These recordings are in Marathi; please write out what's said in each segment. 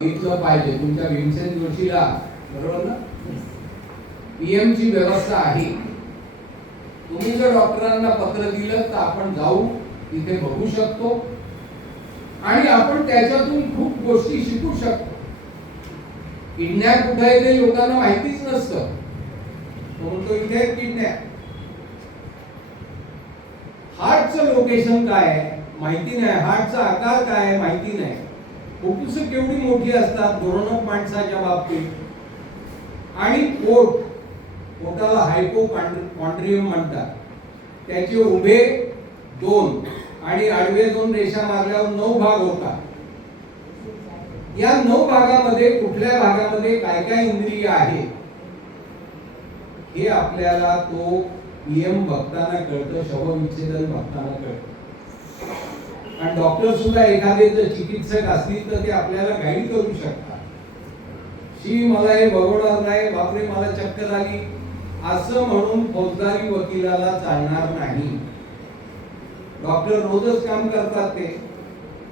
इथलं पाहिजे तुमच्या भीमसेन जोशीला, बरोबर ना? पीएम ची व्यवस्था आहे. तुम्ही जर डॉक्टरांना पत्र दिलं तर आपण जाऊ तिथे बघू शकतो आणि आपण त्याच्यातून खूप गोष्टी शिकू शकतो. किडनॅप कुठे आहे ते लोकांना माहितीच नसतं. तो म्हणतो इथे किडनॅप. हार्टचं लोकेशन काय आहे माहिती नाही, हार्टचा आकार काय आहे माहिती नाही. फुफ्फुस केवढी मोठी असतात ग्रोनअप माणसाच्या बाबतीत. आणि पोटाला हायपोकॉन्ड्रियम म्हणतात. त्याचे उभे 2 आणि आडवे 2 रेषा मारल्यावर 9 भाग होतात. या 9 भागामध्ये कुठल्या भागामध्ये काय काय इंद्रिय आहे हे आपल्याला तो पीएम बघताना कळतं, शवविच्छेदन बघताना कळतं. आणि डॉक्टर सुद्धा एखादे जर चिकित्सक असतील तर ते आपल्याला गाईड करू शकतात. मला हे बघवणार नाही, बापरे मला चक्कर आली असं म्हणून फौजदारी वकिलाला चालणार नाही. डॉक्टर रोजच काम करतात ते,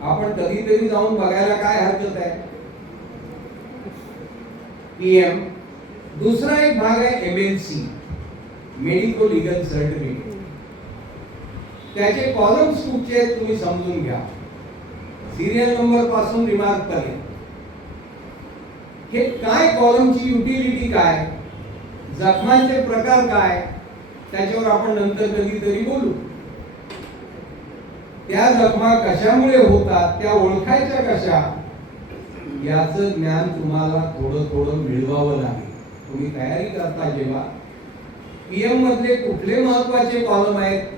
आपण कधीतरी जाऊन बघायला काय हरकत आहे. पीएम. दुसरा एक भाग आहे एमएलसी, मेडिको लीगल सर्टिफिकेट. त्याचे कॉलम्स कुठचे आहेत तुम्ही समजून घ्या, सिरियल नंबर पासून रिमार्क पर्यंत. हे काय कॉलमची युटिलिटी काय, जखमांचे प्रकार काय, त्याच्यावर आपण नंतर कधीतरी बोलू. त्या जखमा कशामुळे होतात, त्या ओळखायच्या कशा, याचं ज्ञान तुम्हाला थोडं थोडं मिळवावं लागेल. तुम्ही तयारी करता जेव्हा पीएम मधले कुठले महत्वाचे कॉलम आहेत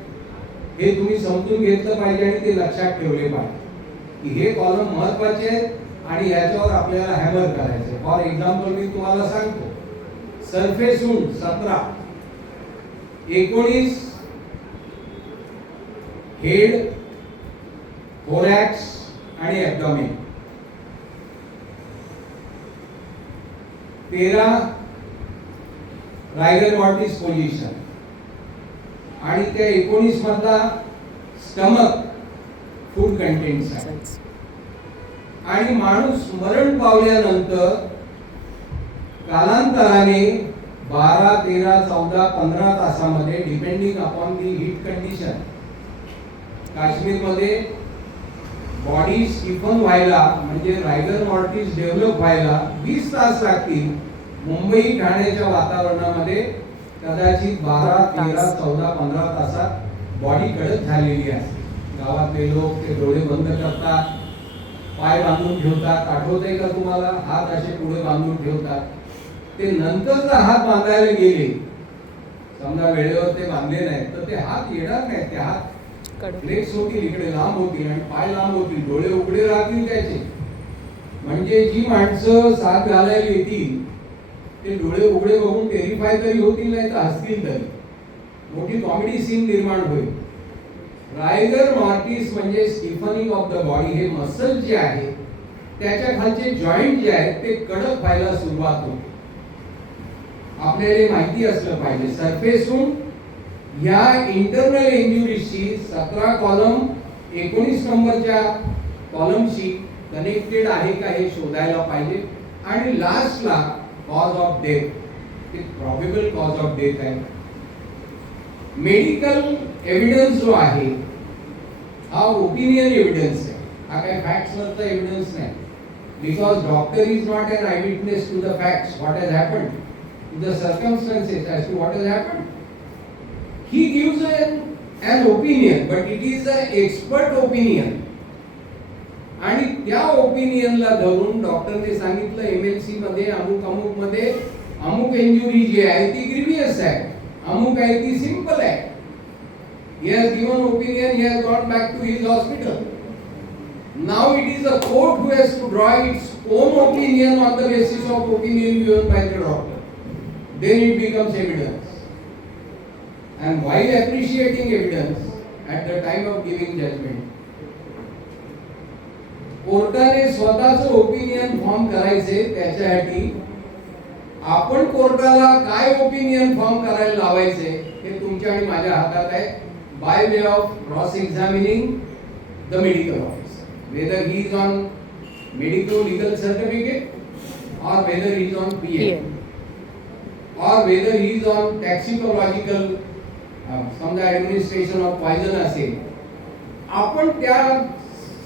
हे तुम्ही समजून घेतलं पाहिजे आणि ते लक्षात ठेवले पाहिजे की हे कॉलम महत्वाचे आहेत आणि याच्यावर आपल्याला हॅमर करायचं. फॉर एक्झाम्पल मी तुम्हाला सांगतो, सरफेस वुंड 17, 19 हेड, थोरॅक्स आणि ॲब्डोमेन, 13 रायगर मॉर्टिस पोझिशन आणि त्या 19 मधला स्टमक फूड कंटेंट्स आहे. आणि माणूस मरण पावल्यानंतर कालांतराने 12, 13, 14, 15 तासामध्ये depending upon the heat condition, काश्मीरमध्ये बॉडी स्टिफन व्हायला म्हणजे रायगर मॉर्टिस डेव्हलप व्हायला 20 तास लागतील. मुंबई ठाण्याच्या वातावरणामध्ये कदाचित 12, 13, 14, 15 तासात बॉडी कडक झालेली असते. गावातले लोक ते डोळे बंद करतात, पाय बांधून ठेवतात. आठवतंय का तुम्हाला? हात असे पुढे बांधून ठेवतात. ते नंतर जर हात बांधायला गेले, समजा वेळेवर ते बांधले नाहीत तर ते हात येणार नाहीत. ते हात फ्लेक्स होतील, इकडे लांब होतील आणि पाय लांब होतील, डोळे उघडे राहतील त्याचे. म्हणजे जी माणसं साथ घालायला येतील ते डोळे उघडे बघून टेरिफाय तरी होतील, नाही तर हसतील तरी. मोठी कॉमेडी सीन निर्माण होईल. रायगर मॉर्टिस म्हणजे स्टिफनिंग ऑफ द बॉडी. हे मसल जे आहे त्याच्या खालचे जॉइंट जे आहेत ते कडक व्हायला सुरुवात होते. आपल्याला माहिती असलं पाहिजे. सरफेस वुंड ह्या इंटरनल इंजुरीजची 17 कॉलम 19 नंबरच्या कॉलमशी कनेक्टेड आहे का हे शोधायला पाहिजे. आणि लास्टला कॉज ऑफ डेथ, ते प्रॉबेबल कॉज ऑफ डेथ आहे. मेडिकल एव्हिडन्स जो आहे हा ओपिनियन एव्हिडन्स आहे. हा काही फॅक्ट्स वरचा एव्हिडन्स नाही. Because doctor is not an eye witness to the facts what has happened, to the circumstances as to what has happened. He gives an opinion but it is an expert opinion. आणि त्या ओपिनियनला धरून डॉक्टरने सांगितलं एमएलसी मध्ये अमुक मध्ये अमुक इंजुरी जी आहे ती ग्रीवियस आहे, अमुक आहे ती सिंपल आहे. He has given opinion, he has gone back to his hospital. Now it is the court who has to draw its own opinion on the basis of opinion given by the doctor. Then it becomes evidence. And while appreciating evidence at the time of giving judgment, कोर्टाने स्वतःचं ओपिनियन फॉर्म करायचे. त्याच्यासाठी आपण कोर्टाला काय ओपिनियन फॉर्म करायला लावायचे हे तुमच्या आणि माझ्या हातात आहे. By way of cross examining the medical officer, weather he is on medical legal certificate, or whether he is on PM, or whether he is on toxicological समजा ऍडमिनिस्ट्रेशन ऑफ पॉइझन असेल, आपण त्या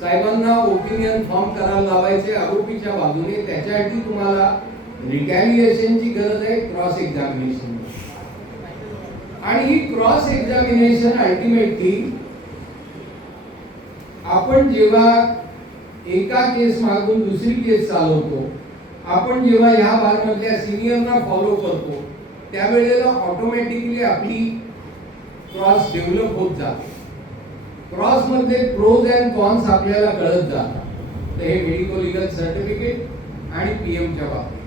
साहेबांना ओपिनियन फॉर्म करायला लावायचे आरोपीच्या बाजूने. त्याच्यासाठी तुम्हाला रिटॅलिएशनची गरज आहे, क्रॉस एक्झामिनेशन. आणि ही क्रॉस एक्झामिनेशन अल्टिमेटली आपण जेव्हा एका केस मागून दुसरी केस चालवतो, आपण जेव्हा ह्या बारमधल्या सिनियरना फॉलो करतो, त्यावेळेला ऑटोमॅटिकली आपली क्रॉस डेव्हलप होत जाते. क्रॉस मध्ये प्रोज अँड कॉन्स आपल्याला कळत जातात. तर हे मेडिको लिगल सर्टिफिकेट आणि पीएमच्या बाबतीत